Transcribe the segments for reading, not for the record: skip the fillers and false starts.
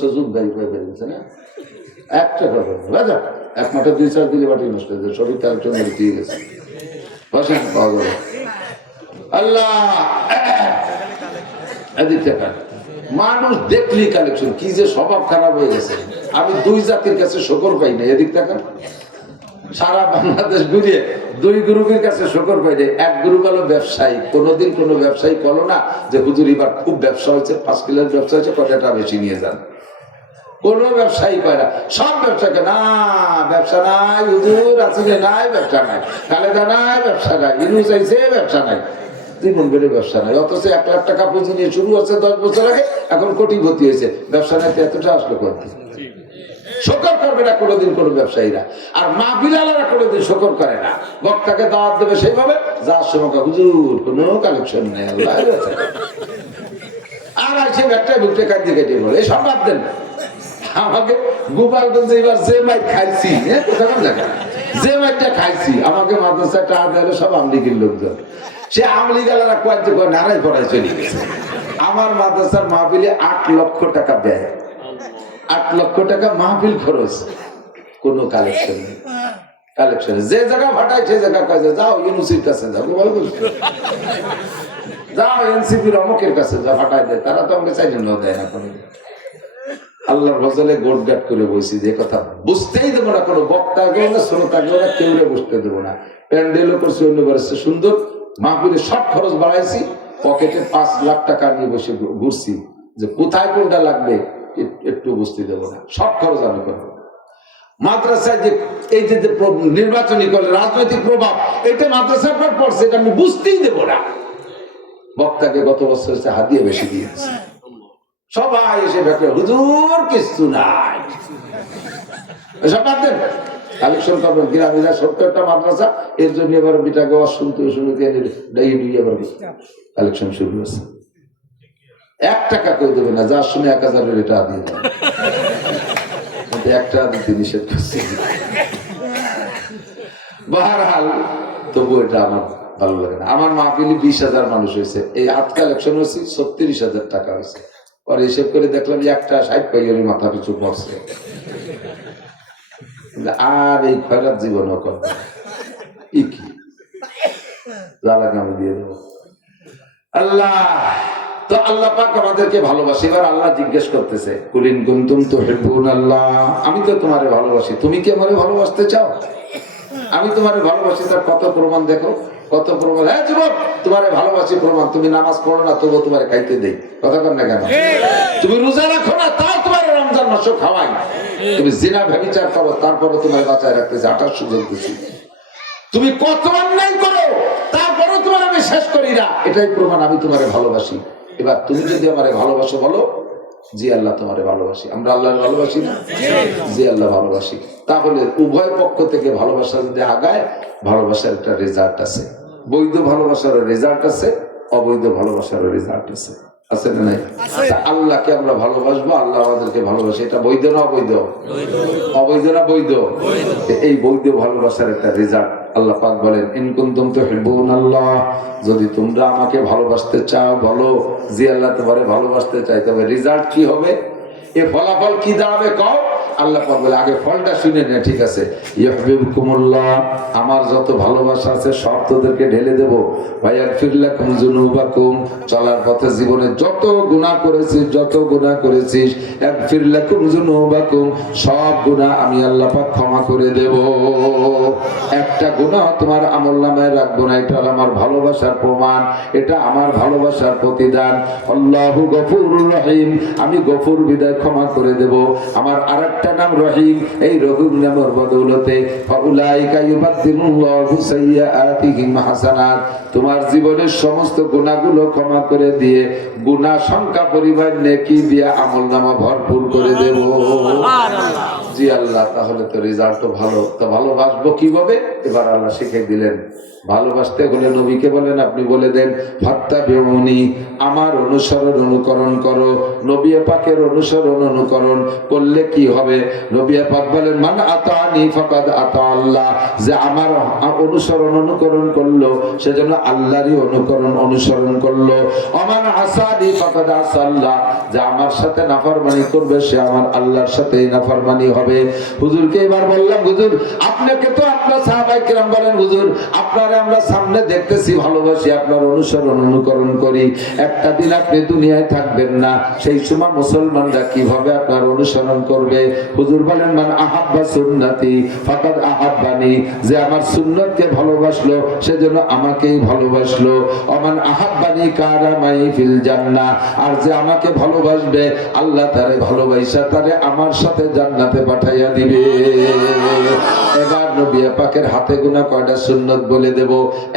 সুযোগ গাড়ি করে বেরিয়েছে না, একটা কথা রাজা এক মাঠে 2-4 দিলে বাটি নষ্ট হয়েছে, সবই তার জন্য দিয়ে গেছে। বসেন পাওয়া যাবে আল্লাহ এদিক থেকে মানুষ দেখলি কালেকশন কি যে স্বভাব খারাপ হয়ে গেছে। আমি 2 জাতির কাছে শকর পাই না, এদিক থেকে সারা বাংলাদেশ ঘুরিয়ে 2 গ্রুপের কাছে শকর পাই না। এক গ্রুপ হলো ব্যবসায়ী, কোনোদিন কোনো ব্যবসায়ী বলো না যে হুজুর এবার খুব ব্যবসা হয়েছে, 5 কিলোর ব্যবসা হয়েছে, কয়টা বেশি নিয়ে যান। কোন ব্যবসায়ী পায় না, সব ব্যবসাকে না ব্যবসা নাই, হুজুর আসলে নাই ব্যবসা নাই, খালেদা নাই ব্যবসা নাই, ইউনুস আইছে ব্যবসা নাই, জীবন বেড়ে ব্যবসা নাই। অথচ 1 লাখ টাকা পুঁজি নিয়ে শুরু হচ্ছে 10 বছর আগে, এখন কোটিপতি হয়েছে। ব্যবসা নাই এতটা আসলো করতে শকর করবে না কোনোদিন কোনো ব্যবসায়ীরা। আর মাহফিলারা কোনোদিন শকর করে না। বক্তাকে দাওয়াত দেবে সেইভাবে যার সময় হুজুর কোনো কালেকশন নেই, আল্লাহ আর আসে একটা বুকটে কাটিয়ে কাটিয়ে বলে এই সম্ভব দেন। আমাকে গোপালগঞ্জে এবার যে মাইট খাইছি, কোথাও জায়গা যে মাইটটা খাইছি, আমাকে মাদ্রাসা টাকা দিল সব আমলিগের লোকজন। সে আমলিগালারা কয়েকজন নারাই পড়ায় চলে গেছে। আমার মাদ্রাসার মাহফিলে 8 লক্ষ টাকা ব্যয়, 8 লক্ষ টাকা মাহফিল খরচ, কোনো কালেকশন নেই। কালেকশন যে জায়গা ফাটায় সে জায়গা কাজে যাও, ইউনুসির কাছে যাও, যাও এনসিপির অমুকের কাছে যা ফাটায় দেয়, তারা তো আমাকে চাই জন্য দেয় না। কোনো আল্লাহর ফজলে গোটগাট করে বসি, যে কথা বুঝতেই দেবো না, কোনো বক্তা গেল না, শ্রোতা গেল না, কেউ বুঝতে দেবো না। প্যান্ডেলও করছি অন্য বাড়ছে সুন্দর, মাহফিলে সব খরচ বাড়াইছি, পকেটে 5 লাখ টাকা নিয়ে বসে ঘুরছি, যে কোথায় কোনটা লাগবে একটু বুঝতে দেবো না, সব খরচ আমি করবো। মাদ্রাসায় যে এই যে নির্বাচনী করলে রাজনৈতিক প্রভাব, এটা মাদ্রাসার পর পড়ছে, এটা আমি বুঝতেই দেবো না। বক্তাকে গত বছর হাদিয়া বেশি দিয়েছে, সবাই এসে দেখে হুজুর কিছু নাই, এসব বাদ দেন, কালেকশন করবেন। গ্রামীরা 70টা মাদ্রাসা, এর জন্য এবার বিটাকে শুনতে কালেকশন শুরু হয়েছে। 1 টাকা কেউ দেবে না, যার শুনে 1000 টাকা দিয়ে দেবে, 1 টাকা দিতে নিষেধ করছে। বাহারহাল তবু এটা আমার ভালো লাগে না। আমার মাহফিলে 20,000 মানুষ হয়েছে, এই হাত কালেকশন হয়েছে 36,000 টাকা হয়েছে। পরে হিসেব করে দেখলাম যে একটা 60 পাইয়ারি মাথা পিছু পড়ছে। আর এই খয়রাত জীবনও করবে কি আমি দিয়ে দেবো। আল্লাহ তো আল্লাহ পাক আমাদেরকে ভালোবাসে। এবার আল্লাহ জিজ্ঞেস করতেছে, কুলিন কুনতুম তুহিব্বুনাল্লাহ, আমি তো তোমারে ভালোবাসি, তুমি কি আমারে ভালোবাসতে চাও? আমি তোমারে ভালোবাসি, তার কত প্রমাণ দেখো, কত প্রমাণ। হ্যাঁ যুবক, তোমারে ভালোবাসি প্রমাণ, তুমি নামাজ পড়ো না তবুও তোমারে খাইতে দেই, কথা কর না কেন? তুমি রোজা রাখো না তাও তোমার রমজান মাসও খাওয়াই, তুমি জিনা ব্যভিচার করো তারপরে তোমার বাঁচায় রাখতেছি, 28 সুযোগ দিচ্ছি। তুমি কত অন্যায় করো তারপরে তোমার আমি শেষ করি না, এটাই প্রমাণ আমি তোমারে ভালোবাসি। এবার তুমি যদি আমারে ভালোবাসো বলো, জি আল্লাহ তোমারে ভালোবাসি। আমরা আল্লাহর ভালোবাসি না? জি আল্লাহ ভালোবাসি। তাহলে উভয় পক্ষ থেকে ভালোবাসা যদি আগায়, ভালোবাসার একটা রেজাল্ট আছে। বৈধ ভালোবাসারও রেজাল্ট আছে, অবৈধ ভালোবাসারও রেজাল্ট আছে, আছে না নাই? আল্লাহকে আমরা ভালোবাসবো, আল্লাহ আমাদেরকে ভালোবাসে, এটা বৈধ না অবৈধ? অবৈধ না বৈধ? এই বৈধ ভালোবাসার একটা রেজাল্ট আল্লাহ পাক বলেন, ইন কুনতুম তুহিব্বুনাল্লাহ, যদি তোমরা আমাকে ভালোবাসতে চাও বলো জি আল্লাহ তোমারে ভালোবাসতে চাই, তবে রেজাল্ট কি হবে, এ ফলাফল কি দাঁড়াবে কও? আল্লাহ পাক বলে আগে ফলটা শুনে নে, ঠিক আছে? ইউহিব্বুকুমুল্লাহ, আমার যত ভালোবাসা আছে সব তোদেরকে ঢেলে দেব। ওয়ায়াগফির লাকুম যুনুবাকুম, চলার পথে জীবনে যত গুনাহ করেছিস, যত গুনাহ করেছিস, ইয়াগফির লাকুম যুনুবাকুম, সব গুনাহ আমি আল্লাহ পাক ক্ষমা করে দেব। একটা গুনাহ তোমার আমলনামায় রাখবো না, এটা আমার ভালোবাসার প্রমাণ, এটা আমার ভালোবাসার প্রতিদান। আল্লাহু গফুরুর রহিম, আমি গফুর বিদায় ক্ষমা করে দেব। আমার আরেকটা নাম রহিম, এই রহিম নামের বদৌলতে ফাউলাইকা ইউবাদদিলুল্লাহু সাইয়্যাতিহিম হাসানাত, তোমার জীবনের সমস্ত গুনাহগুলো ক্ষমা করে দিয়ে গুনাহ সংখ্যা পরিমাণ নেকি দিয়ে আমলনামা ভরপুর করে দেব। সুবহানাল্লাহ। জি আল্লাহ, তাহলে তো রেজাল্টও ভালো। তো ভালোবাসবো কিভাবে? এবার আল্লাহ শিখিয়ে দিলেন। ভালোবাসতে হলে নবীকে বলেন, আপনি বলে দেন ফাত্তাবিউনি, আমার অনুসরণ অনুকরণ করো। নবী পাকের অনুসরণ অনুকরণ করলে কি হবে? নবী পাক বলেন মান আতানি ফাকাদ আতা আল্লাহ, যে আমার অনুসরণ অনুকরণ করলো সেজন্য আল্লাহরই অনুসরণ করলো। অমান আসানি আসানি ফাকাদ আসাল্লাহ, যে আমার সাথে নাফরমানি করবে সে আমার আল্লাহর সাথে নাফরমানি হবে। হুজুরকে এবার বললাম, হুজুর আপনাকে তো আপনার সাহাবায়ে কেরাম বলেন, হুজুর আপনারে আমরা সামনে দেখতেছি, ভালোবাসি, আপনার অনুসরণ অনুকরণ করি, একটা দিন আপনি দুনিয়ায় থাকবেন না, সেই সময় মুসলমানরা কিভাবে আপনার অনুসরণ করবে? হুজুর বলেন, মান আহাব্বা সুন্নতি ফাকাদ আহাব্বানি, যে আমার সুন্নতকে ভালোবাসলো সেজন্য আমাকেই ভালোবাসলো। ওমান আহাব্বানি কানা মাই ফিল জান্নাহ, আর যে আমাকে ভালোবাসবে আল্লাহ তারে ভালোবাসা তারে আমার সাথে জান্নাতে পাঠাইয়া দিবে। এবার নবী পাকের হাতে গোনা কয়টা সুন্নত বলে দেব,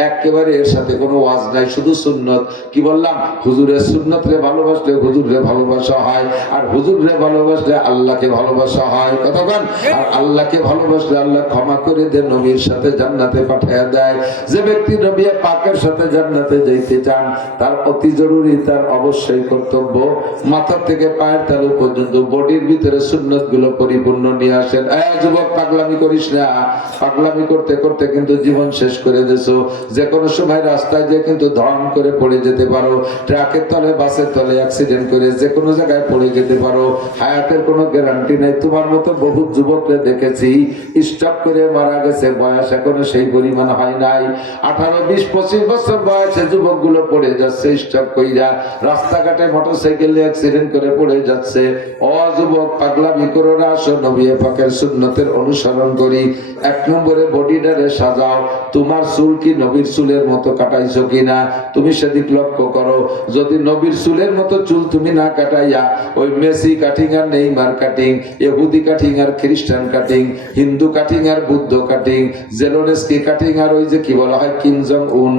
একেবারে এর সাথে কোনো ওয়াজ নাই, শুধু সুন্নত। কি বললাম? হুজুরের সুন্নত রে ভালোবাসলে হুজুরে ভালোবাসা হয়, আর হুজুরে ভালোবাসলে আল্লাহকে ভালোবাসা হয়। কতক্ষণ? আর আল্লাহকে ভালোবাসলে আল্লাহ ক্ষমা করে দেন, নবীর সাথে জান্নাতে পাঠিয়ে দেয়। যে ব্যক্তি নবী পাকের সাথে জান্নাতে যাইতে চান, তার অতি জরুরি, তার অবশ্যই কর্তব্য মাথা থেকে পায়ের তালু পর্যন্ত বডির ভিতরে সুন্নত গুলো পরিপূর্ণ নিয়ে আসেন। যুবক পাগলামি করিস না, পাগলামি করতে করতে কিন্তু জীবন শেষ করে দিছো। যে কোনো সময় রাস্তায় যে কিন্তু ধর্ম করে পড়ে যেতে পারো, ট্রাকের তলে বাসের তলে অ্যাক্সিডেন্ট করে যে কোনো জায়গায় পড়ে যেতে পারো, হায়াতের কোনো গ্যারান্টি নেই। তোমার মতো বহু যুবককে দেখেছি স্টক করে মারা গেছে, বয়স এখনো সেই পরিমাণ হয় নাই। 18, 20, 25 বছর বয়সে যুবক গুলো পড়ে যাচ্ছে স্টক কইরা, রাস্তাঘাটে মোটরসাইকেলে অ্যাক্সিডেন্ট করে পড়ে যাচ্ছে। ও যুবক পাগলামি করো না, আসো নবী পাকের সুন্নতের অনুসরণ করি। 1 নম্বরে বডিটারে সাজাও, তোমার চুল কি নবীর চুলের মতো কাটাইছো কিনা তুমি সেদিক লক্ষ্য করো। যদি নবীর চুলের মতো চুল তুমি না কাটাইয়া ওই মেসি কাটিং আর নেইমার কাটিং, ইহুদি কাটিং আর খ্রিস্টান কাটিং, হিন্দু কাটিং আর বুদ্ধ কাটিং, জেলোনেস্কি কাটিং আর ওই যে কি বলা হয় কিম জং উন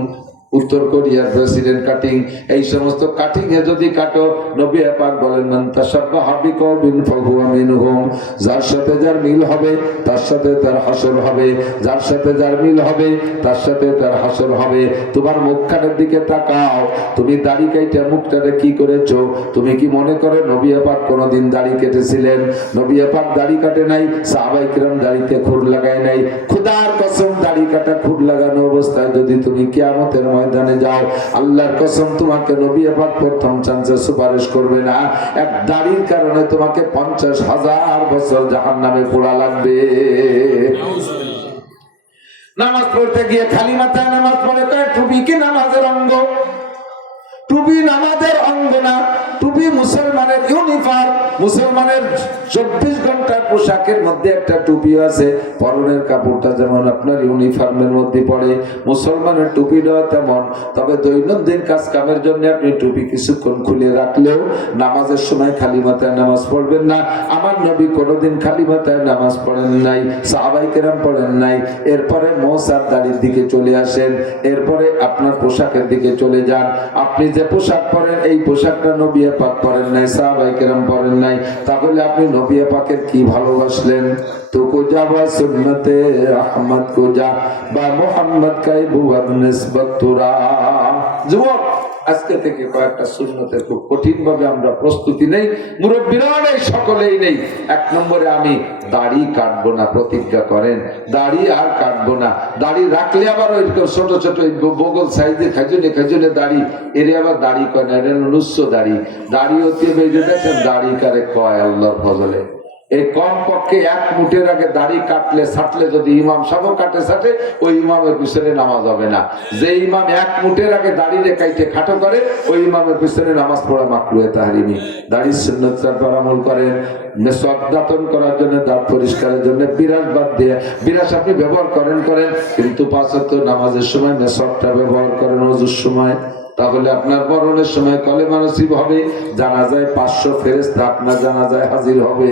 উত্তর কোরিয়ার প্রেসিডেন্ট কাটিং, এই সমস্ত কাটিং এ যদি কাটো, নবী পাক বলেন মান তাশাব্বাহা বিকওমিন ফাহুয়া মিনহুম, যার সাথে যার মিল হবে তার সাথে তার হাসর হবে, যার সাথে যার মিল হবে তার সাথে তার হাসর হবে। তোমার মুখখানের দিকে তাকাও, তুমি দাড়ি কাইটা মুখটারে কি করেছো? তুমি কি মনে করো নবী পাক কোনোদিন দাড়ি কেটেছিলেন? নবী পাক দাড়ি কাটে নাই, সাহাবায়ে কিরাম দাড়িতে খুর লাগায় নাই। খোদার কসম, দাড়ি কাটা খুর লাগানো অবস্থায় যদি তুমি কিয়ামতের ময়দানে যাও, আল্লাহর কসম তোমাকে নবী পাক প্রথম চান্সে সুপারিশ করবে না। এক দাড়ির কারণে তোমাকে 50,000 বছর জাহান্নামে পোড়া লাগবে। নামাজ পড়তে গিয়ে খালি মাথায় নামাজ পড়ে, তাই টুপি কি নামাজের অঙ্গ? টুপি নামাজের অঙ্গ না, টুপি মুসলমানের ইউনিফর্ম। মুসলমানের 24 ঘন্টার পোশাকের মধ্যে একটা টুপি আছে। পরনের কাপড়টা যেমন আপনার ইউনিফর্মের মধ্যে পড়ে, মুসলমানের টুপিটাও তেমন। তবে দৈনন্দিন কাজ কামের জন্য আপনি টুপি কিছুক্ষণ খুলে রাখলেও নামাজের সময় খালি মাথায় নামাজ পড়বেন না। আমার নবী কোনোদিন খালি মাথায় নামাজ পড়েন নাই, সাহাবায়ে কেরাম পড়েন নাই। এরপরে মোসার দাড়ির দিকে চলে আসেন, এরপরে আপনার পোশাকের দিকে চলে যান। আপনি যে পোশাক পরেন এই পোশাকটা নবী পাক পরেন নাই, সাহাবায়ে কেরাম পরেন নাই, তাহলে আপনি নবী পাকের কি ভালোবাসলেন? তো কোজা বা সুন্নতে আহমদ কোজা বা মুহাম্মদ কাই বুয়াব নিসবত তুরা। যুবক, আজকে থেকে কয়েকটা সুন্নতের খুব কঠিন ভাবে আমরা প্রস্তুতি নেই, মুরব্বীরা নেই, সকলেই নেই। 1 নম্বরে আমি দাড়ি কাটবো না, প্রতিজ্ঞা করেন দাড়ি আর কাটবো না। দাড়ি রাখলে আবার ওই ছোট ছোট বগল সাইজে খাজুনে দাড়ি, এরে আবার দাড়ি কয় না, এটা নুস্য দাড়ি। দাড়ি হতে বেজে দেখেন দাড়ি কারে কয় আল্লাহর ফজলে। এই কম পক্ষে 1 মুঠের আগে দাড়ি কাটলে ছাটলে যদি ইমাম সাহেব কাটে ছাটে, ওই ইমামের পিছনে নামাজ হবে না। যে ইমাম 1 মুঠের আগে দাড়ি কাইটে খাটো করে, ওই ইমামের পিছনে নামাজ পড়া মাকরুহে তাহরিমি। দাড়ির সুন্নতের উপর আমল করেন। মেসওয়াক দাঁতন করার জন্য, দাঁত পরিষ্কারের জন্য বিরাস বাদ দিয়ে, বিরাস আপনি ব্যবহার করেন, কিন্তু 5 ওয়াক্ত নামাজের সময় মেসওয়াকটা ব্যবহার করেন ওযুর সময়। তাহলে আপনার মরণের সময় কলেমা নসিব হবে, জানাজায় 500 ফেরেশতা আপনার জানাজায় হাজির হবে।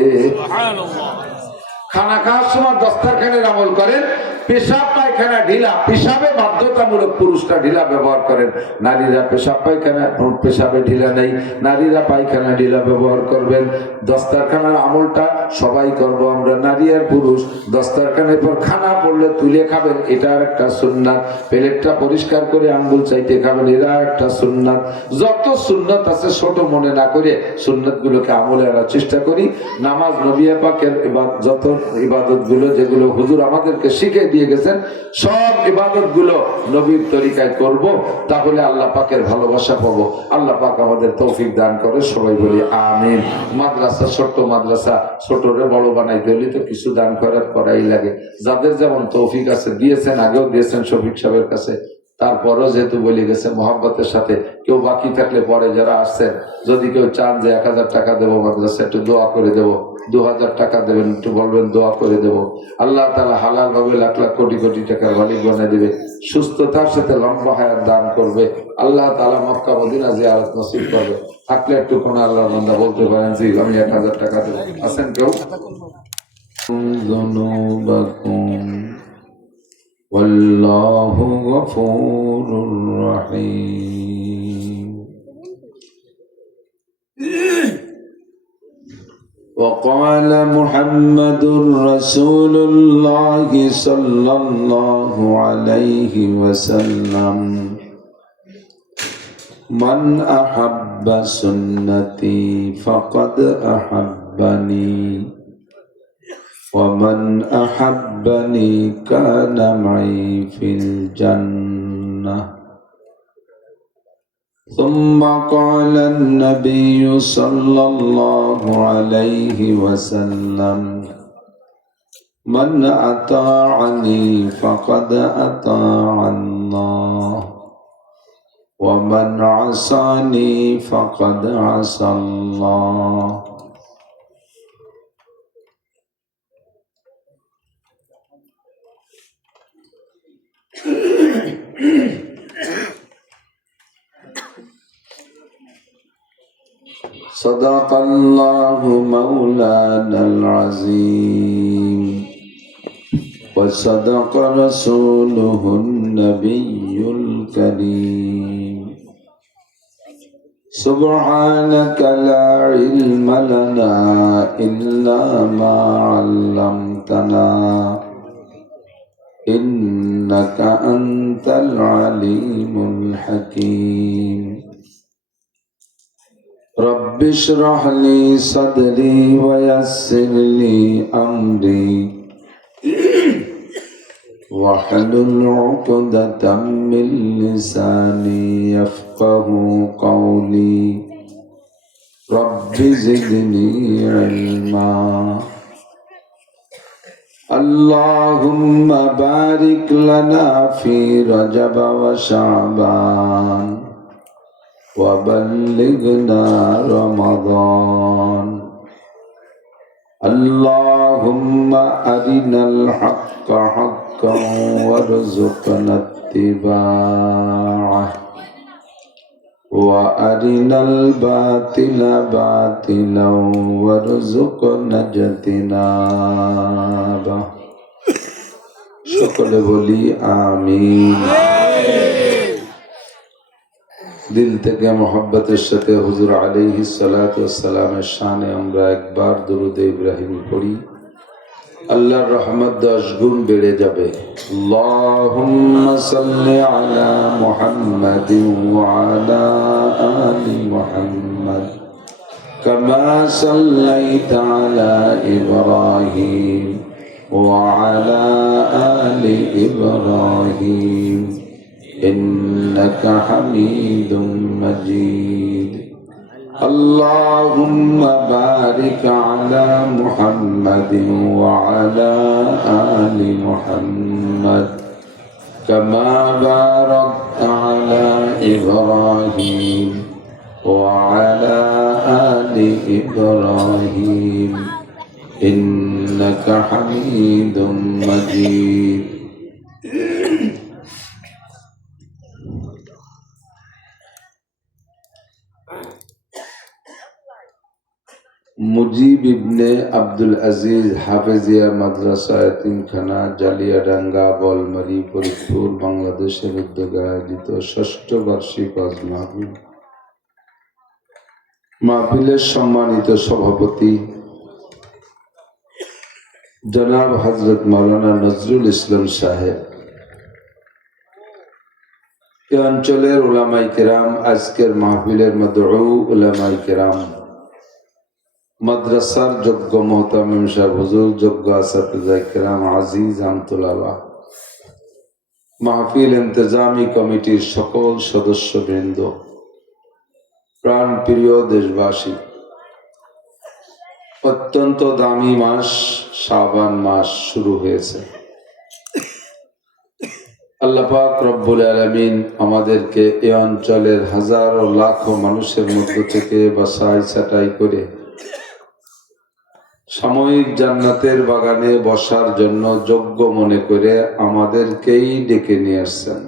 খানা খাওয়ার সময় দস্তারখানের আমল করেন। পেশাব পায়খানা ঢিলা, পেশাবে বাধ্যতামূলক পুরুষরা ঢিলা ব্যবহার করেন, নারীরা পেশাব পায়খানা পেশাবে ঢিলা নেই, নারীরা পায়খানা ঢিলা ব্যবহার করবেন। দস্তারখানার আমলটা সবাই করব আমরা, নারী আর পুরুষ। দস্তারখানের পর খানা পড়লে তুলে খাবেন, এটা আর একটা সুন্নাত। প্লেটটা পরিষ্কার করে আঙ্গুল চাইতে খাবেন, এরা একটা সুন্নাত। যত সুন্নাত আছে ছোট মনে না করে সুন্নাত গুলোকে আমলে আনার চেষ্টা করি। নামাজ, নবী পাকের যত ইবাদত গুলো যেগুলো হুজুর আমাদেরকে শিখে দিয়ে গেছেন, সব ইবাদত গুলো নবীর তরিকায় করব, তাহলে আল্লাহ পাকের ভালোবাসা পাবো। আল্লাহ পাক আমাদের তৌফিক দান করে, সবাই বলি আমিন। মাদ্রাসা, ছোট্ট মাদ্রাসা, ছোটরে বড় বানাইতে হলে তো কিছু দান করাই লাগে। যাদের যেমন তৌফিক আছে, দিয়েছেন, আগেও দিয়েছেন শফিক সাহেবের কাছে, তারপরেও যেহেতু বলে গেছে মহব্বতের সাথে, কেউ বাকি থাকলে পরে যারা আসছেন, যদি কেউ চান যে 1000 টাকা দেবো মাদ্রাসা, একটু দোয়া করে দেবো, 2000 টাকা দেবেন, একটু বলবেন দোয়া করে দেবো। আল্লাহ তাআলা হালাল ভাবে লাখ লাখ কোটি কোটি টাকার মালিক বানিয়ে দিবে, সুস্থতার সাথে লম্বা হায়াত দান করবে। আল্লাহ তাআলা মক্কা মদিনা জিয়ারত নসিব করবে। থাকলে একটু কোন আল্লাহর বান্দা বলতে পারেন যে আমি 1000 টাকা দেবো? আছেন কেউ? والله غفور رحيم. وقال محمد رسول الله صلى الله عليه وسلم من أحب سنتي فقد أحبني ومن أحبني كان معي في الجنة. ثم قال النبي صلى الله عليه وسلم من أطاعني فقد أطاع الله ومن عصاني فقد عصى الله. صدق الله مولانا العظيم وصدق رسوله النبي الكريم. سبحانك لا علم لنا إلا ما علمتنا إنك أنت العليم الحكيم. رب اشرح لي صدري ويسر لي أمري واحلل عقدة من لساني يفقه قولي. رب زدني علما. اللهم بارك لنا في رجب وشعبان وبلغنا رمضان. اللهم أرنا الحق حقا وارزقنا اتباعه وأرنا الباطل باطلا وارزقنا اجتنابه. সকলে বলি আমিন। দিল থেকে মোহাব্বতের সাথে হুজুর আলাইহিস সালাতু ওয়াস সালামের শানে আমরা একবার দরুদ ইব্রাহিম পড়ি, আল্লাহর রহমত 10 গুণ বেড়ে যাবে। আল্লাহুম্মা সাল্লি আলা মুহাম্মাদিন ওয়া আলা আলি মুহাম্মাদ কামা সাল্লাইতা আলা ইব্রাহিম ওয়া আলা আলি ইব্রাহিম إنك حميد مجيد. اللهم بارك على محمد وعلى آل محمد كما باركت على إبراهيم وعلى آل إبراهيم إنك حميد مجيد. মুজিব ইবনে আব্দুল আজিজ হাফেজিয়া মাদ্রাসা এতিমখানা জালিয়াডাঙ্গা বলমারি ফরিদপুর বাংলাদেশের উদ্যোগে আয়োজিত ৬ষ্ঠ বার্ষিক ওয়াজ মাহফিল। মাহফিলের সম্মানিত সভাপতি জনাব হযরত মাওলানা নজরুল ইসলাম সাহেব, এ অঞ্চলের উলামায়ে কেরাম, আজকের মাহফিলের মাদউ উলামায়ে কেরাম, মাদ্রাসার যোগ্য মোহতামিম সাহেব হুজুর, যোগ্য আসাতিজা কেরাম, আজিজ আমতুল্লাহ, মাহফিল ইন্তজামী কমিটির সকল সদস্যবৃন্দ, প্রাণ প্রিয় দেশবাসী, অত্যন্ত দামি মাস শাবান মাস শুরু হয়েছে। আল্লাহ পাক রব্বুল আলামিন আমাদেরকে এই অঞ্চলের হাজারো লাখো মানুষের মধ্য থেকে বাছাই ছাঁটাই করে সাময়িক জান্নাতের বাগানে বসার জন্য যোগ্য মনে করে আমাদেরকেই ডেকে নিয়ে আসছেন।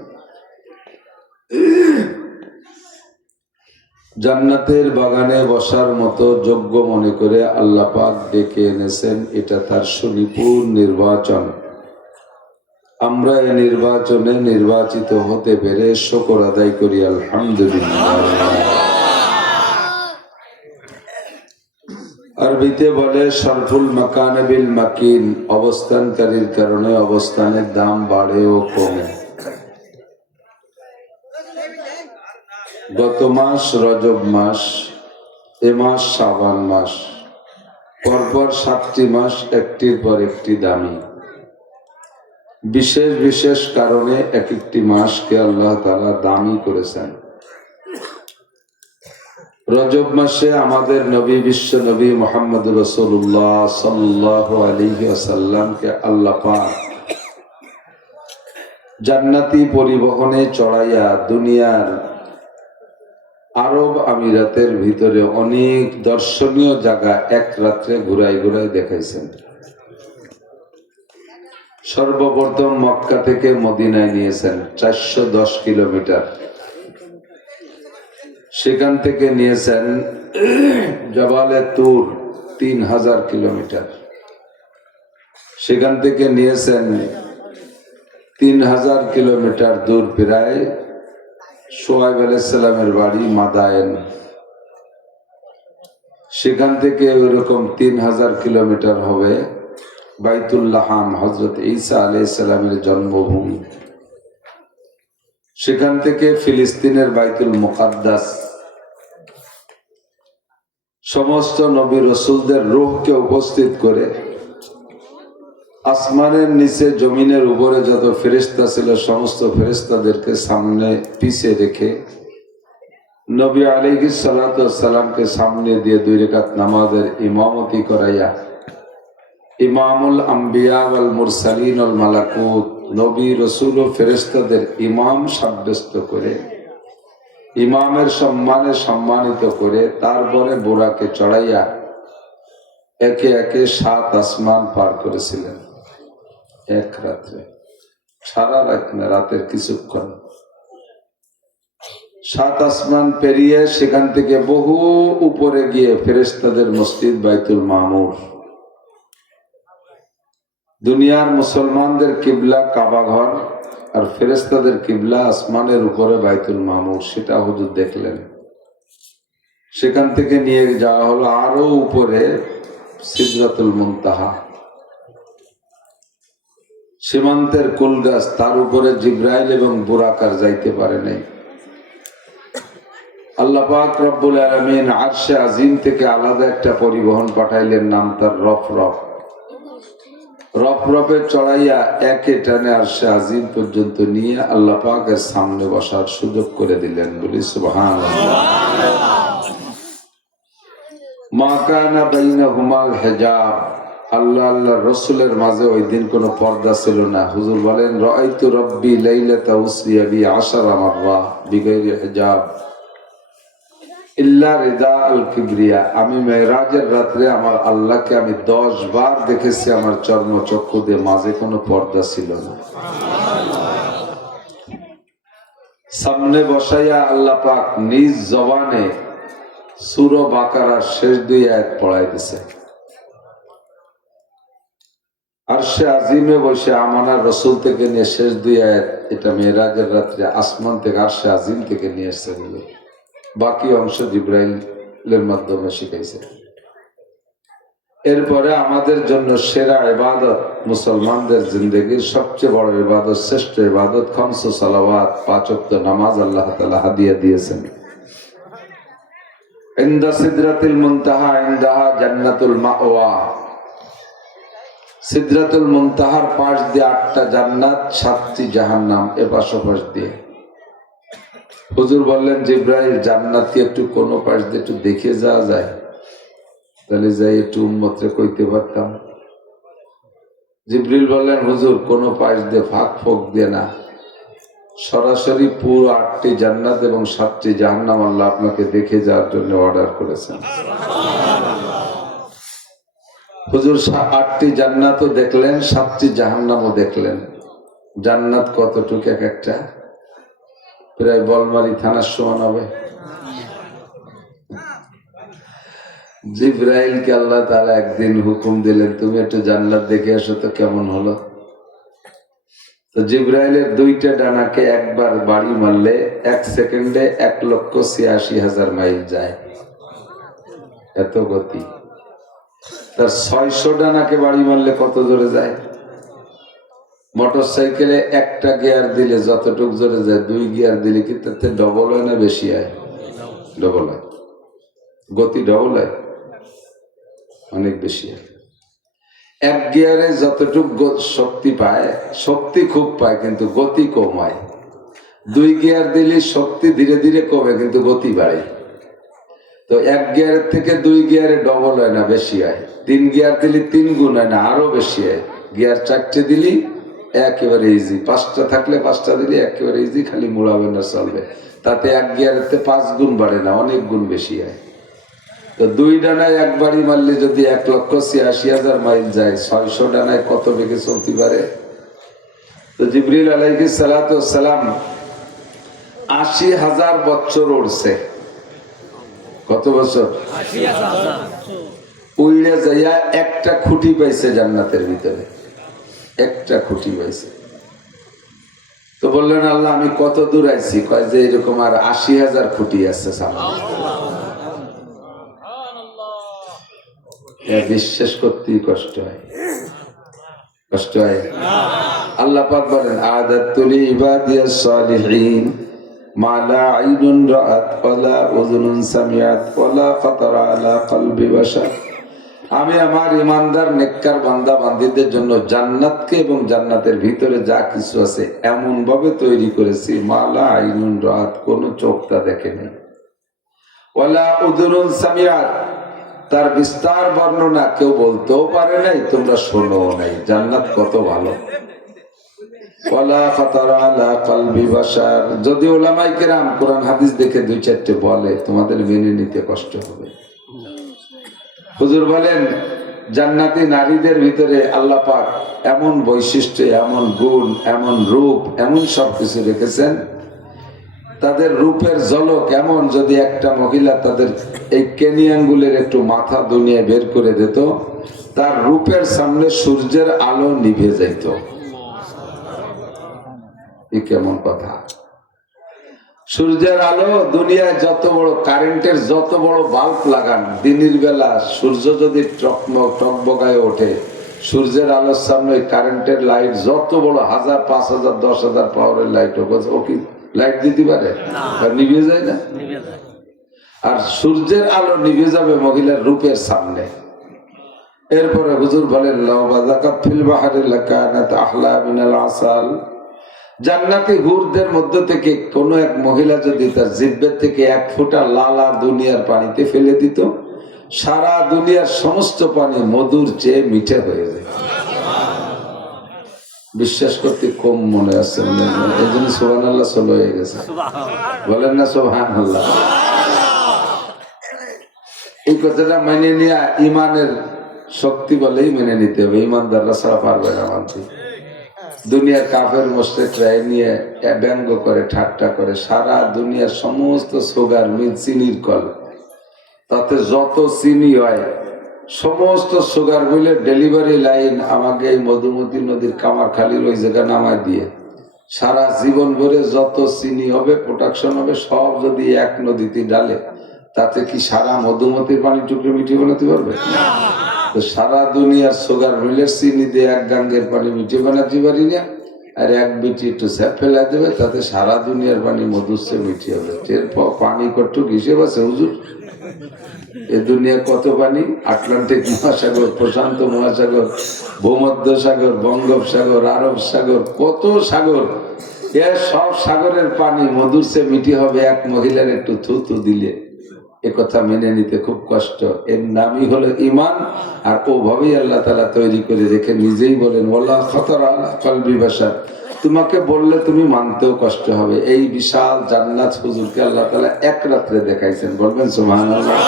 জান্নাতের বাগানে বসার মতো যোগ্য মনে করে আল্লাহ পাক ডেকে এনেছেন, এটা তার সুনিপুণ নির্বাচন। আমরা এই নির্বাচনে নির্বাচিত হতে পেরে শুকর আদায় করি আলহামদুলিল্লাহ। আরবিতে বলে শরফুল মাকান বিল মাকিন, অবস্থানকারীর কারণে অবস্থানের দাম বাড়ে ও কমে। গত মাস রজব মাস, এ মাস শাবান মাস, পরপর 7টি মাস একটির পর একটি দামি। বিশেষ বিশেষ কারণে এক একটি মাসকে আল্লাহ তাআলা দামি করেছেন। রজব মাসে আমাদের নবী, বিশ্ব নবী মুহাম্মদ রাসূলুল্লাহ সাল্লাল্লাহু আলাইহি ওয়াসাল্লামকে আল্লাহ পাক জান্নাতি পরিবহনে চড়াইয়া দুনিয়ার আরব আমিরাতের ভিতরে অনেক দর্শনীয় জায়গা এক রাত্রে ঘুরাই ঘুরাই দেখাইছেন। সর্বপ্রথম মক্কা থেকে মদিনায় নিয়েছেন 410 কিলোমিটার, সেখান থেকে নিয়েছেন জবালে তুর 3000 কিলোমিটার, সেখান থেকে নিয়েছেন 3000 কিলোমিটার দূর প্রায় শোয়াইব আলাইহিস সালামের বাড়ি মাদায়েন, সেখান থেকে ওইরকম 3000 কিলোমিটার হবে বাইতুল্লাহাম, হযরত ঈসা আলাইহিস সালামের জন্মভূমি। সেখান থেকে ফিলিস্তিনের বাইতুল মুকাদ্দাস। সমস্ত নবী রাসূলদের রূহকে উপস্থিত করে আসমানের নিচে জমিনের উপরে যত ফেরেশতা ছিল সমস্ত ফেরেশতাদেরকে সামনে পিছে রেখে নবী আলাইহিস সালাতু ওয়াস সালামকে সামনে দিয়ে 2 রাকাত নামাজের ইমামতি করাইয়া ইমামুল আম্বিয়া ওয়াল মুরসালিন ওয়াল মালাকুত, নবী রাসূল ও ফেরেশতাদের ইমাম সাব্যস্ত করে ইমামের সম্মানে সম্মানিত করে তারপরে বুরাকে চড়াইয়া একে একে 7 আসমান পার করেছিলেন এক রাত্রে। সারা রাত না, রাতের কিছুক্ষণ। 7 আসমান পেরিয়ে সেখান থেকে বহু উপরে গিয়ে ফেরেশতাদের মসজিদ বাইতুল মামুর, দুনিয়ার মুসলমানদের কিবলা কাবা ঘর আর ফেরেশতাদের কিবলা আসমানের উপরে বাইতুল মামুর, সেটা হুজুর দেখলেন। সেখান থেকে নিয়ে যাওয়া হলো আরো উপরে সিদরাতুল মুনতাহা, সীমান্তের কুল গাছ, তার উপরে জিব্রাইল এবং বুরাকার যাইতে পারে নাই। আল্লাহ পাক রব্বুল আলামিন আরশে আজিম থেকে আলাদা একটা পরিবহন পাঠাইলেন, নাম তার রফরফ। রফরফে চড়াইয়া একে টানে আরশে আজিম পর্যন্ত নিয়ে আল্লাহ পাকের সামনে বসার সুযোগ করে দিলেন। বলি সুবহানাল্লাহ। মা কানা বাইনাহুমাল হিজাব, আল্লাহ আল্লাহ রসুলের মাঝে ওই দিন কোনো পর্দা ছিল না। হুজুর বলেন রাআইতু রাব্বি লাইলাতা উসরিয়া বি 10 মাররা বিগাইরি হিজাব ইল্লা রিদা আল কিবরিয়া, আমি মেরাজের রাত্রে আমার আল্লাহকে আমি 10 বার দেখেছি আমার চর্মচক্ষু দিয়ে, মাঝে কোনো পর্দা ছিল না। সামনে বসাইয়া আল্লাহ পাক নিজ জবানে সূরা বাকারার শেষ 2 আয়াত পড়াই দিয়েছে। আরশে আজিমে বসে আমানার রসুল থেকে নিয়ে শেষ 2 আয়াত, এটা মেরাজের রাত্রে আসমান থেকে আরশে আজিম থেকে নিয়ে এসে দিল। বাকি অংশ জিব্রাইলের মাধ্যমে শিখাইছে। এরপরে আমাদের জন্য সেরা ইবাদত, মুসলমানদের জিন্দেগির সবচেয়ে বড় ইবাদত, শ্রেষ্ঠ ইবাদত খামসু সালাওয়াত, 5 ওয়াক্ত নামাজ আল্লাহ তাআলা হাদিয়া দিয়েছেন। ইনদা সিদরাতিল মুনতাহা ইনদাহা জান্নাতুল মাওয়া, সিদরাতুল মুনতাহার পাশ দিয়ে 8টা জান্নাত, 7টি জাহান্নাম, এপাশ ওপাশ দিয়ে। হুজুর বললেন, জিব্রাইল জান্নাত কি একটু কোনো পাশ দিয়ে একটু দেখে যাওয়া যায়? তাহলে যাই একটু উম্মতরে কইতে পারতাম। জিব্রিল বললেন, হুজুর কোনো পাশ দিয়ে ফাঁক ফোক দিয়ে না, সরাসরি পুরো 8টি জান্নাত এবং 7টি জাহান্নাম আল্লাহ আপনাকে দেখে যাওয়ার জন্য অর্ডার করেছেন। হুজুর 8টি জান্নাতও দেখলেন, 7টি জাহান্নামও দেখলেন। জান্নাত কতটুকু এক একটা? প্রায় বলমারি থানার সমান হবে। জিব্রাইলকে আল্লাহ তাআলা একদিন হুকুম দিলেন, তুমি একটু জান্নাত দেখে এসো তো কেমন হলো। তো জিব্রাইলের 2টা ডানাকে একবার বাড়ি মারলে 1 সেকেন্ডে 1,86,000 মাইল যায়, এত গতি। তার 600 ডানাকে বাড়ি মারলে কত জোরে যায়? মোটর সাইকেলে 1টা গিয়ার দিলে যতটুক জোরে যায়, 2 গিয়ার দিলে কি তাতে ডবল হয় না বেশি হয়? ডবল হয়। গতি ডবল হয়, অনেক বেশি হয়। 1 গিয়ারে যতটুক শক্তি পায়, শক্তি খুব পায় কিন্তু গতি কম হয়। 2 গিয়ার দিলে শক্তি ধীরে ধীরে কমে কিন্তু গতি বাড়ে। তো 1 গিয়ারের থেকে 2 গিয়ারে ডবল হয় না, বেশি হয়। 3 গিয়ার দিলে 3 গুণ হয় না, আরো বেশি হয়। গিয়ার 4টে দিলি একেবারে ইজি, 5টা থাকলে 5টা দিলে একেবারে ইজি, খালি মুড়াবে না চলবে। তাতে 1 গিয়ারের 5 গুণ বাড়ে না, অনেক গুণ বেশি হয়। তো 2 ডানায় একবারই মারলে যদি 1,86,000 মাইল যায়, 600 ডানায় কত বেগে চলতে পারে? তো জিবরিল আলাইহিস সালাতু ওয়াস সালাম 80,000 বছর উড়ছে। কত বছর? 80,000। উইড়ে যাইয়া একটা খুঁটি পাইছে জান্নাতের ভিতরে, একটা খুঁটি পাইছে। তো বললেন, আল্লাহ আমি কত দূর আইছি? কয় যে এরকম আর 80,000 খুঁটি আছে সামনে। বিশ্বাস করতেই কষ্ট হয়, কষ্ট হয়। আল্লাহ পাক বলেন, আদাতুল ইবাদিয়াস সালিহিন মা লা আইনুন রাআত ওয়ালা উযুনুন সামিআত ওয়ালা খাতারা আলা কলবি বাশার। আমি আমার ইমানদার নেককার বান্দা বান্দীদের জন্য জান্নাতকে এবং জান্নাতের ভিতরে যা কিছু আছে এমন ভাবে তৈরি করেছি, মা লা আইনুন রাআত, কোন চোখ তা দেখেনি, ওয়ালা উযুনুন সামিআত, তার বিস্তার বর্ণনা কেউ বলতেও পারে নাই, তোমরা শোনো নাই। জান্নাত কত ভালো। ওয়ালা খাতারা আলা কলবি বাশার। যদি উলামায়ে কেরাম কোরআন হাদিস দেখে 2-4টে বলে, তোমাদের মেনে নিতে কষ্ট হবে। হুজুর বলেন, জান্নাতি নারীদের ভিতরে আল্লাহ পাক এমন বৈশিষ্ট্য, এমন গুণ, এমন রূপ, এমন সবকিছু রেখেছেন, তাদের রূপের ঝলক এমন, যদি একটা মহিলা তাদের এই কেনি আঙ্গুলের একটু মাথা দুনিয়ায় বের করে দিত, তার রূপের সামনে সূর্যের আলো নিভে যাইত। এই কেমন কথা! সূর্যের আলো, দুনিয়ায় যত বড় কারেন্টের যত বড় বাল্ব লাগান, দিনের বেলা সূর্য যদি টকবগায় ওঠে, সূর্যের আলোর সামনে কারেন্টের লাইট যত বড় 1000, 5000, 10,000 পাওয়ারের লাইট হোক, ও কি লাইট দিতে পারে? নিভে যায় না। আর সূর্যের আলো নিভে যাবে মহিলার রূপের সামনে। এরপরে হুজুর বলেন, লাউ বাযাকাত ফিল বাহরি লাকানাত আহলা মিনাল আসাল। জান্নাতি হুরদের মধ্য থেকে কোন এক মহিলা যদি তার জিহ্বা থেকে 1 ফোঁটা লালা দুনিয়ার পানিতে ফেলে দিত, সারা দুনিয়ার সমস্ত পানি মধুর চেয়ে মিঠে হয়ে যায়। বিশ্বাস করতে কম মনে আছে, এই জন্য সুবহানাল্লাহ চলে হয়ে গেছে। বলেন না সুবহানাল্লাহ। এই কথাটা মেনে নিয়ে ইমানের শক্তি বলেই মেনে নিতে হবে, ইমানদাররা ছাড়া পারবে না মানতে। দুনিয়ার কাফের মুশরিকরা নিয়ে ব্যঙ্গ করে, ঠাট্টা করে, সারা দুনিয়ার সমস্ত সুগার মিল, চিনির কল, তাতে যত চিনি হয় সমস্ত সুগার মিলের ডেলিভারি লাইন আমাকে এই মধুমতি নদীর কামারখালীর ওই জায়গা নামায় দিয়ে সারা জীবন ভরে যত চিনি হবে, প্রোডাকশন হবে, সব যদি এক নদীতে ডালে, তাতে কি সারা মধুমতির পানি টুকরে মিঠে বানাতে পারবে? তো সারা দুনিয়ার সুগার মিলের চিনি দিয়ে 1 গাঙ্গের পানি মিঠে বানাতে পারি না। আর এক বিটি একটু স্যাপ ফেলা দেবে, তাতে সারা দুনিয়ার পানি মধুসে মিটি হবে। এরপর পানি কটুক হিসেব আছে হুজুর? এ দুনিয়া কত পানি, আটলান্টিক মহাসাগর, প্রশান্ত মহাসাগর, ভূমধ্য সাগর, বঙ্গোপসাগর, আরব সাগর, কত সাগর, এর সব সাগরের পানি মধুসে মিটি হবে এক মহিলার একটু থুতু দিলে। এ কথা মেনে নিতে খুব কষ্ট। এর নামই হলো ইমান। আর ওভাবেই আল্লাহ তাআলা তৈরি করে রেখে নিজেই বলেন ওয়ালা খাতারা আলা কলবি বাশার, তোমাকে বললে তুমি মানতেও কষ্ট হবে। এই বিশাল জান্নাত হুজুরকে আল্লাহ তাআলা এক রাত্রে দেখাইছেন, বলবেন সুবহানাল্লাহ।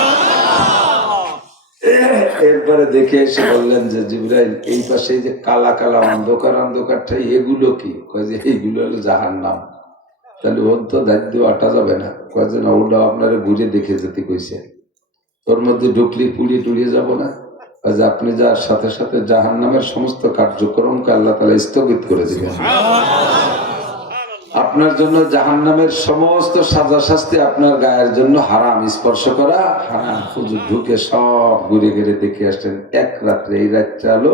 এরপরে দেখে এসে বললেন যে জিবরাইল, এই পাশে যে কালা কালা অন্ধকার অন্ধকারটা এগুলো কি? কয় যে এইগুলো হলো জাহান্নাম। তাহলে ওর তো দায়িত্ব আটা যাবে না। কয় যে না, ওটা আপনারা ঘুরে দেখে যেতে কইছে। ওর মধ্যে ঢুকলি পুড়িয়ে টুড়িয়ে যাব না। যে আপনি যার সাথে সাথে জাহান্নামের সমস্ত কার্যক্রমকে আল্লাহ তাআলা স্থগিত করে দিবেন। আপনার জন্য জাহান্নামের সমস্ত সাজা শাস্তি আপনার গায়ের জন্য হারাম, স্পর্শ করা হারাম। হুজুর ঢুকে সব ঘুরে ঘুরে দেখে আসলেন এক রাত্রে। এই রাতটা হলো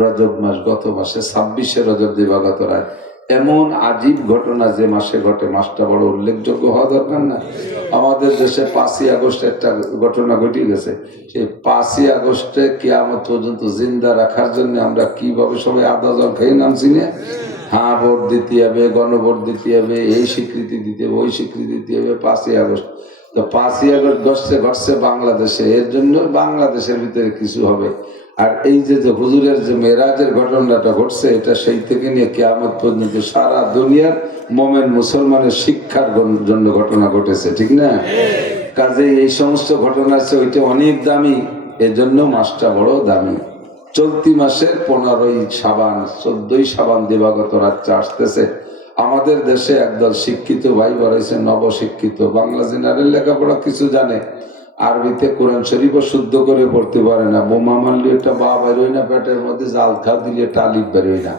রজব মাস, গত মাসে 26শে রজব দিবাগত রাত। এমন আজীব ঘটনা যে মাসে ঘটে, মাসটা বড় উল্লেখযোগ্য হওয়া দরকার না? আমাদের দেশে 5ই আগস্ট একটা ঘটনা ঘটে গেছে। সেই 5ই আগস্টে কিয়ামত পর্যন্ত জিন্দা রাখার জন্য আমরা কিভাবে সবাই আদা জল খেয়ে নামছি না? হ্যাঁ, ভোট দিতে হবে, গণভোট দিতে হবে, এই স্বীকৃতি দিতে হবে, ওই স্বীকৃতি দিতে হবে। 5ই আগস্ট তো 5ই আগস্ট ঘটছে বাংলাদেশে। এর জন্য বাংলাদেশের ভিতরে কিছু হবে। আর এই যে হুজুরের যে মেরাজের ঘটনাটা ঘটছে, এটা সেই থেকে নিয়ে কিয়ামত পর্যন্ত সারা দুনিয়ার মোমেন মুসলমানের শিক্ষার জন্য ঘটনা ঘটেছে, ঠিক না? কাজে এই সমস্ত ঘটনা আছে, ওইটা অনেক দামি, এজন্য মাসটা বড় দামি। চলতি মাসের 15ই শাবান, 14ই শাবান দিবাগত রাতটা আসতেছে। আমাদের দেশে একদল শিক্ষিত ভাই বাড়াইছে, নবশিক্ষিত, বাংলা জেনারেল লেখাপড়া কিছু জানে, আরবিতে কোরআন শরীফও শুদ্ধ করে পড়তে পারে না। বোমা মারলে একটা বা বেরোয় না, পেটের মধ্যে জাল খা দিলে একটা আলিফ বেরোয় না।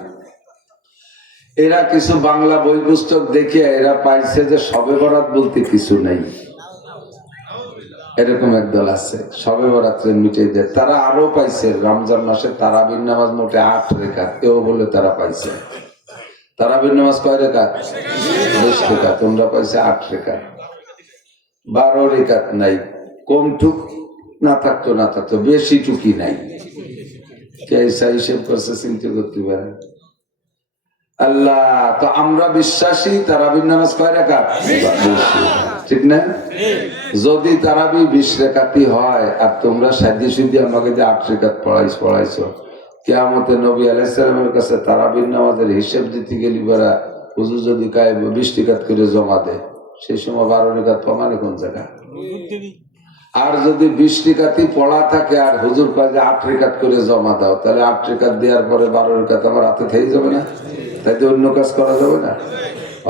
এরা কিছু বাংলা বই পুস্তক দেখে এরা পাইছে যে শবে বরাত বলতে কিছু নেই। এরকম একদল আছে, শবে বরাতে মিটাই দেয়। তারা আরো পাইছে রমজান মাসে তারাবির নামাজ মোটে 8 রেখাত, কেউ বলে তারা পাইছে। তারাবির নামাজ কয় রেখাত? 20 রেখাত। তোমরা পাইছে 8 রেখাত। 12 রেখাত নাই। কম টুক না থাকতো, না থাকতো, বেশি টুকি নাই। কে হিসেব করছে চিন্তা করতে পারে। আল্লাহ তো আমরা বিশ্বাসী তারাবির নামাজ কয় রাকাত? ঠিক না? যদি তারাবি 20 রাকাতই হয় আর তোমরা সাধ্য সিদ্ধি আমাকে যে 8 রাকাত পড়াইছো, কিয়ামতে নবী আলাইহিস সালামের কাছে তারাবির নামাজের হিসাব দিতে গেলি বেড়া হুজুর যদি কায় 20 রাকাত করে জমা দেয়, সেই সময় 12 রাকাত প্রমাণে কোন জায়গা? আর যদি 20 রাকাতই পড়া থাকে আর হুজুর কয় যে 8 রাকাত করে জমা দাও, তাহলে 8 রাকাত দেওয়ার পরে 12 রাকাত আমার হাতে থেকে যাবে না? তাই তো অন্য কাজ করা যাবে না?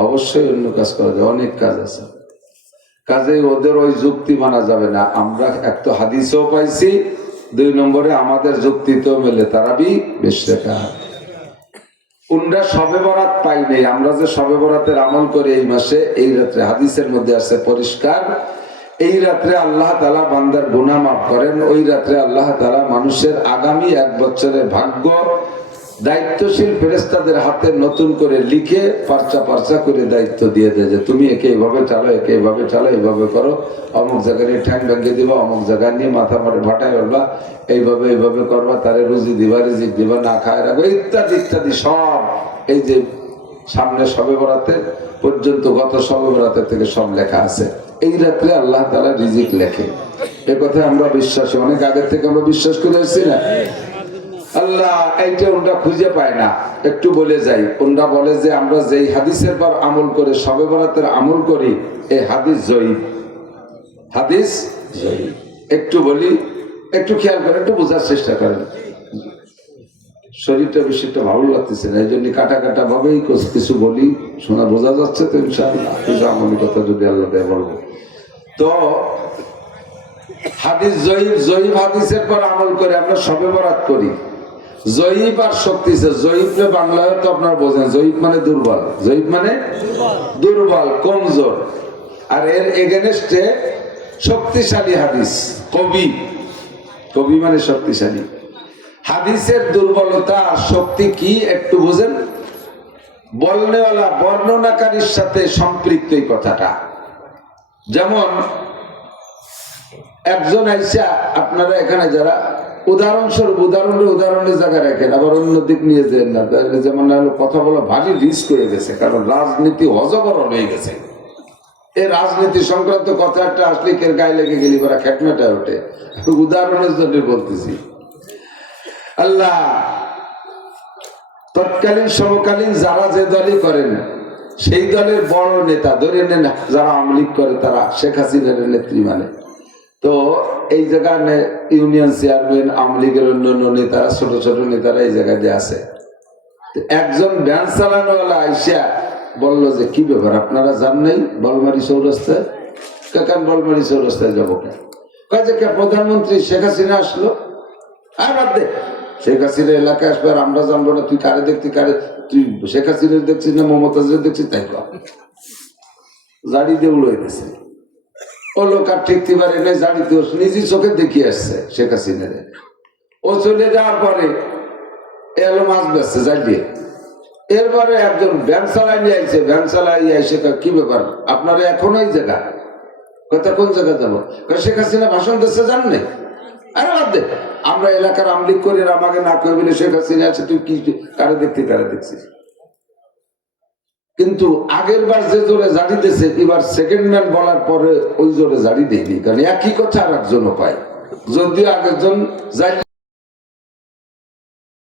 অবশ্যই অন্য কাজ করা যাবে, অনেক কাজ আছে। কাজে ওদের ওই যুক্তি মানা যাবে না। আমরা এক তো হাদিসও পাইছি, 2 নম্বরে আমাদের যুক্তিতেও মেলে তারাবি 20 রাকাত। উনরা শবে বরাত পাই নাই। আমরা যে শবে বরাতের আমল করে এই মাসে, এই রাত্রে, হাদিসের মধ্যে আছে পরিষ্কার, এই রাত্রে আল্লাহ তাআলা বান্দার গুনাহ মাফ করেন। ওই রাত্রে আল্লাহ তাআলা মানুষের আগামী 1 বছরের ভাগ্য দায়িত্বশীল ফেরেশতাদের হাতে নতুন করে লিখে পার্চা পার্চা করে দায়িত্ব দিয়ে দেয় যে তুমি একে এইভাবে চালো, একে এইভাবে চালো, এইভাবে করো, অমুক জায়গায় নিয়ে ঠ্যাং ভেঙে দিবা, অমুক জায়গায় নিয়ে মাথা মারে ভাটায় উঠবা, এইভাবে এইভাবে করবা, তারে রুজি দিবা, রিজিক দিবা, না খায় রাখবো, ইত্যাদি ইত্যাদি। সব এই যে সামনে শবে বরাতের পর্যন্ত, গত শবে বরাতের থেকে সব লেখা আছে। এই রাত্রে আল্লাহ তাআলা রিজিক লেখে, এ কথা আমরা বিশ্বাসী। অনেক আগের থেকে আমরা বিশ্বাস করে এসেছি না? আল্লাহ এইটা ওনরা খুঁজে পায় না। একটু বলে যাই, ওনরা বলে যে আমরা যেই হাদিসের পর আমল করে শবে বরাতের আমল করি, এই হাদিস জয়ীফ, হাদিস জয়ীফ। একটু বলি, একটু খেয়াল করে, একটু বোঝার চেষ্টা করেন। শরীরটা বেশি একটা ভালো লাগতেছে না, এই জন্য কাটা কাটা ভাবেই কিছু বলি, শোনা বোঝা যাচ্ছে তো ইনশাআল্লাহ। কিছু আমলি কথা যদি আল্লাহ দেয় বলবো তো। হাদিস জয়ীফ, জয়ীফ হাদিসের পর আমল করে আমরা শবে বরাত করি। জয়ীফ আর শক্তিশালী, জয়ীফ বাংলায় তো আপনারা বোঝেন, জয়ীফ মানে দুর্বল, জয়ীফ মানে দুর্বল, কমজোর। আর এর এগেনস্টে শক্তিশালী হাদিস, কবি, কবি মানে শক্তিশালী। হাদিসের দুর্বলতা আর শক্তি কি একটু বুঝেন? বলনেওয়ালা বর্ণনাকারীর সাথে সম্পৃক্ত এই কথাটা। যেমন একজন আইসা, আপনারা এখানে যারা উদাহরণস্বরূপ উদাহরণের জায়গায় রাখেন, আবার অন্য দিক নিয়ে যেন না, তাহলে যেমন কথা বলা ভারী রিস্ক হয়ে গেছে, কারণ রাজনীতি অজগরণ হয়ে গেছে। এই রাজনীতি সংক্রান্ত কথা একটা আসলে কের গায়ে লেগে গেলি ওরা খেটনাটা ওঠে। উদাহরণের জন্য বলতেছি। আল্লাহ তৎকালীন সমকালীন যারা যে দলই করেন সেই দলের বড় নেতা ধরে নেন, যারা আওয়ামী লীগ করে তারা শেখ হাসিনার নেত্রী মানে, তো এই জায়গায় ইউনিয়ন চেয়ারম্যান আওয়ামী লীগের অন্যান্য নেতারা, ছোট ছোট নেতারা এই জায়গায় যে আছে। একজন ভ্যান চালানোওয়ালা আইসা বললো যে কি ব্যাপার আপনারা যান নাই বলমারি চৌরাস্তায়? কেন বলমারি চৌরাস্তায় যাবো কেন? কয় যে প্রধানমন্ত্রী শেখ হাসিনা আসলো। আর বাদ দে, শেখ হাসিনা এলাকায় আসবে আর আমরা জানবো না? তুই কারে দেখতি, তুই শেখ হাসিনা দেখছিস না মমতাজের দেখছিস? তাই জাড়ি দিয়ে উড়ে গেছে। ও লোক আর ঠিকতে পারে না, জাড়িতে নিজের চোখে দেখিয়ে আসছে শেখ হাসিনা। ও চলে যাওয়ার পরে এলো মাছ বেচছে জাড়িয়ে। এরপরে একজন ভ্যান চালাই নিয়ে আইছে, ভ্যান চালাই আইসে কি ব্যাপার আপনারা এখনো এই জায়গা? কথা কোন জায়গা যাবো? শেখ হাসিনা ভাষণ দিচ্ছে জান নাই? আরে বাদ দে, আমরা এলাকার আমলিক করি, আমাকে না করে বলে শেখ হাসিনা আছে, তুই কি কারে দেখছিস? কিন্তু আগের বার যে জোরে জারি দিয়েছে, এবার সেকেন্ড ম্যান বলার পরে ওই জোরে জারি দেয়নি, কারণ একই কথা আর একজনও পায়, যদিও আগের জন